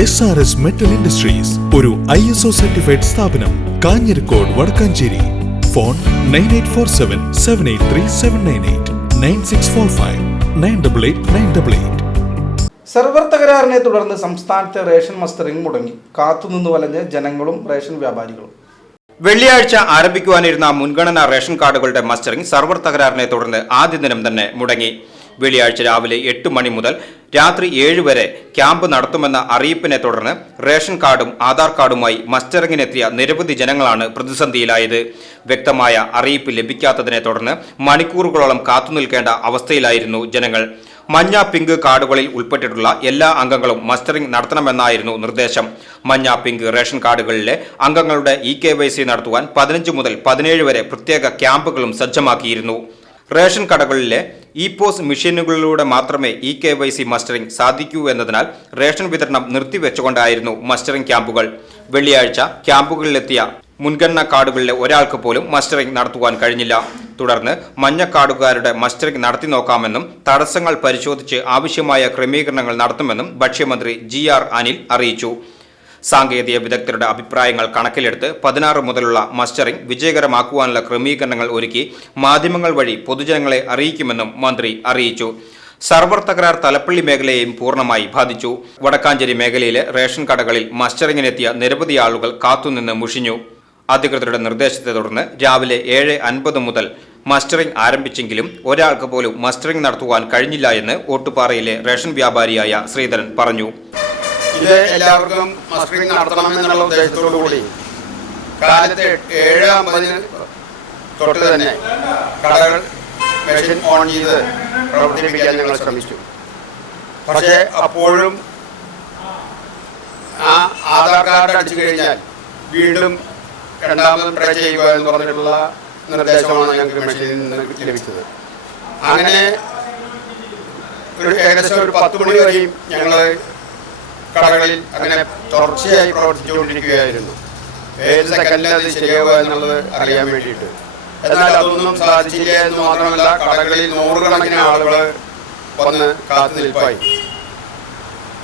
S R S metal industries ഒരു I S O certified സ്ഥാപനം Kanjirakode Vadakkanchery. Phone nine eight four seven seven eight three seven nine eight nine six four five nine double eight nine double eight server തകരാറിനെ തുടർന്ന് സംസ്ഥാനത്തെ ration mustering മുടങ്ങി. കാത്തുനിന്ന് വലഞ്ഞ് ജനങ്ങളും ration വ്യാപാരികളും. വെള്ളിയാഴ്ച ആരംഭിക്കുവാനിരുന്ന മുൻഗണനാ ration കാർഡുകളുടെ മസ്റ്ററിംഗ് സർവർ തകരാറിനെ തുടർന്ന് ആദ്യ ദിനം തന്നെ മുടങ്ങി. വെള്ളിയാഴ്ച രാവിലെ എട്ട് മണി മുതൽ രാത്രി ഏഴ് വരെ ക്യാമ്പ് നടത്തുമെന്ന അറിയിപ്പിനെ തുടർന്ന് റേഷൻ കാർഡും ആധാർ കാർഡുമായി മസ്റ്ററിങ്ങിനെത്തിയ നിരവധി ജനങ്ങളാണ് പ്രതിസന്ധിയിലായത്. വ്യക്തമായ അറിയിപ്പ് ലഭിക്കാത്തതിനെ തുടർന്ന് മണിക്കൂറുകളോളം കാത്തുനിൽക്കേണ്ട അവസ്ഥയിലായിരുന്നു ജനങ്ങൾ. മഞ്ഞ പിങ്ക് കാർഡുകളിൽ ഉൾപ്പെട്ടിട്ടുള്ള എല്ലാ അംഗങ്ങളും മസ്റ്ററിംഗ് നടത്തണമെന്നായിരുന്നു നിർദ്ദേശം. മഞ്ഞ പിങ്ക് റേഷൻ കാർഡുകളിലെ അംഗങ്ങളുടെ ഇ കെ വൈ സി നടത്തുവാൻ പതിനഞ്ച് മുതൽ പതിനേഴ് വരെ പ്രത്യേക ക്യാമ്പുകളും സജ്ജമാക്കിയിരുന്നു. റേഷൻ കടകളിലെ ഇ പോസ് മെഷീനുകളിലൂടെ മാത്രമേ e K Y C mustering സാധിക്കൂ എന്നതിനാൽ റേഷൻ വിതരണം നിർത്തിവെച്ചുകൊണ്ടായിരുന്നു മസ്റ്ററിംഗ് ക്യാമ്പുകൾ. വെള്ളിയാഴ്ച ക്യാമ്പുകളിലെത്തിയ മുൻഗണനാ കാർഡുകളിലെ ഒരാൾക്ക് പോലും മസ്റ്ററിംഗ് നടത്തുവാൻ കഴിഞ്ഞില്ല. തുടർന്ന് മഞ്ഞ കാർഡുകാരുടെ മസ്റ്ററിംഗ് നടത്തി നോക്കാമെന്നും തടസ്സങ്ങൾ പരിശോധിച്ച് ആവശ്യമായ ക്രമീകരണങ്ങൾ നടത്തുമെന്നും ഭക്ഷ്യമന്ത്രി ജി ആർ അനിൽ അറിയിച്ചു. സാങ്കേതിക വിദഗ്ധരുടെ അഭിപ്രായങ്ങൾ കണക്കിലെടുത്ത് പതിനാറ് മുതലുള്ള മസ്റ്ററിംഗ് വിജയകരമാക്കുവാനുള്ള ക്രമീകരണങ്ങൾ ഒരുക്കി മാധ്യമങ്ങൾ വഴി പൊതുജനങ്ങളെ അറിയിക്കുമെന്നും മന്ത്രി അറിയിച്ചു. സർവർ തകരാർ തലപ്പള്ളി മേഖലയെയും പൂർണമായി ബാധിച്ചു. വടക്കാഞ്ചേരി മേഖലയിലെ റേഷൻ കടകളിൽ മസ്റ്ററിങ്ങിനെത്തിയ നിരവധി ആളുകൾ കാത്തുനിന്ന് മുഷിഞ്ഞു. അധികൃതരുടെ നിർദ്ദേശത്തെ തുടർന്ന് രാവിലെ ഏഴ് അൻപത് മുതൽ മസ്റ്ററിംഗ് ആരംഭിച്ചെങ്കിലും ഒരാൾക്ക് പോലും മസ്റ്ററിംഗ് നടത്തുവാൻ കഴിഞ്ഞില്ല എന്ന് ഓട്ടുപാറയിലെ റേഷൻ വ്യാപാരിയായ ശ്രീധരൻ പറഞ്ഞു. ഇത് എല്ലാവർക്കും മസ്റ്ററിംഗ് നടത്തണമെന്നുള്ള ഉദ്ദേശത്തോടു കൂടി കാലത്ത് ഏഴ് അമ്പതിന് തൊട്ട് തന്നെ കടകൾ മെഷീൻ ഓൺ ചെയ്ത് പ്രവർത്തിപ്പിക്കാൻ ഞങ്ങൾ ശ്രമിച്ചു. പക്ഷേ അപ്പോഴും ആ ആധാർ കാർഡ് അടിച്ചു കഴിഞ്ഞാൽ വീണ്ടും രണ്ടാമത് ട്രൈ ചെയ്യുക എന്ന് പറഞ്ഞിട്ടുള്ള നിർദ്ദേശമാണ് ഞങ്ങൾക്ക് മെഷീനിൽ നിന്ന് ലഭിച്ചത്. അങ്ങനെ ഒരു ഏകദേശം ഒരു പത്ത് മണി വരെയും ഞങ്ങൾ കടകളിൽ അങ്ങനെ തുടർച്ചയായി പ്രവർത്തിച്ചുകൊണ്ടിരിക്കുകയായിരുന്നു. ഏത് സെക്കൻഡിൽ അത് ശരിയാവുക എന്നുള്ളത് അറിയാൻ വേണ്ടിയിട്ട്. എന്നാൽ അതൊന്നും സാധിച്ചില്ല എന്ന് മാത്രമല്ല കടകളിൽ നൂറുകണക്കിന് ആളുകൾ വന്ന് കാത്തു നിൽപ്പായി.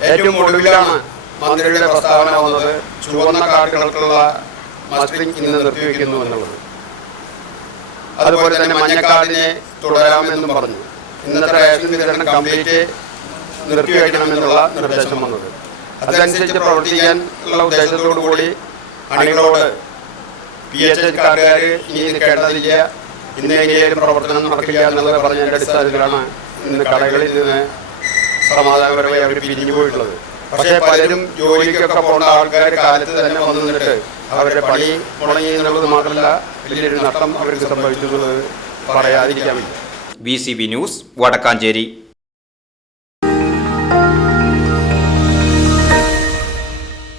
ഏറ്റവും ഒടുവിലാണ് മന്ത്രിയുടെ പ്രസ്താവന വന്നത് ചുവന്ന കാർഡുകൾക്കുള്ള മസ്റ്ററിംഗ് ഇന്ന് നിർത്തിവെക്കുന്നു എന്നുള്ളത്. അതുപോലെ തന്നെ മഞ്ഞക്കാടിനെ തുടരാമെന്നും പറഞ്ഞു. ഇന്നത്തെ റേഷൻ വിതരണം കംപ്ലീറ്റ് നിർത്തിവെക്കണമെന്നുള്ള നിർദ്ദേശം വന്നത്. അതനുസരിച്ച് പ്രവർത്തിക്കാൻ ഉള്ള ഉദ്ദേശത്തോടു കൂടി അണികളോട് പി എച്ച് എച്ച് കാർഡുകാർ ഇനി നിൽക്കേണ്ടതില്ല ഇന്ന് എങ്ങനെയും പ്രവർത്തനം നടക്കില്ല എന്നുള്ളത് പറഞ്ഞതിന്റെ അടിസ്ഥാനത്തിലാണ് ഇന്ന് കടകളിൽ നിന്ന് സമാധാനപരമായി അവർ പിരിഞ്ഞു പോയിട്ടുള്ളത്. പക്ഷേ പലരും ജോലിക്കൊക്കെ പോകേണ്ട ആൾക്കാർ കാലത്ത് തന്നെ വന്നു നിന്നിട്ട് അവരുടെ പണി മുടങ്ങി എന്നുള്ളത് മാത്രമല്ല വലിയൊരു നഷ്ടം അവർക്ക് സംഭവിച്ചു എന്നുള്ളത് പറയാതിരിക്കാൻ V C B news Vadakkanchery.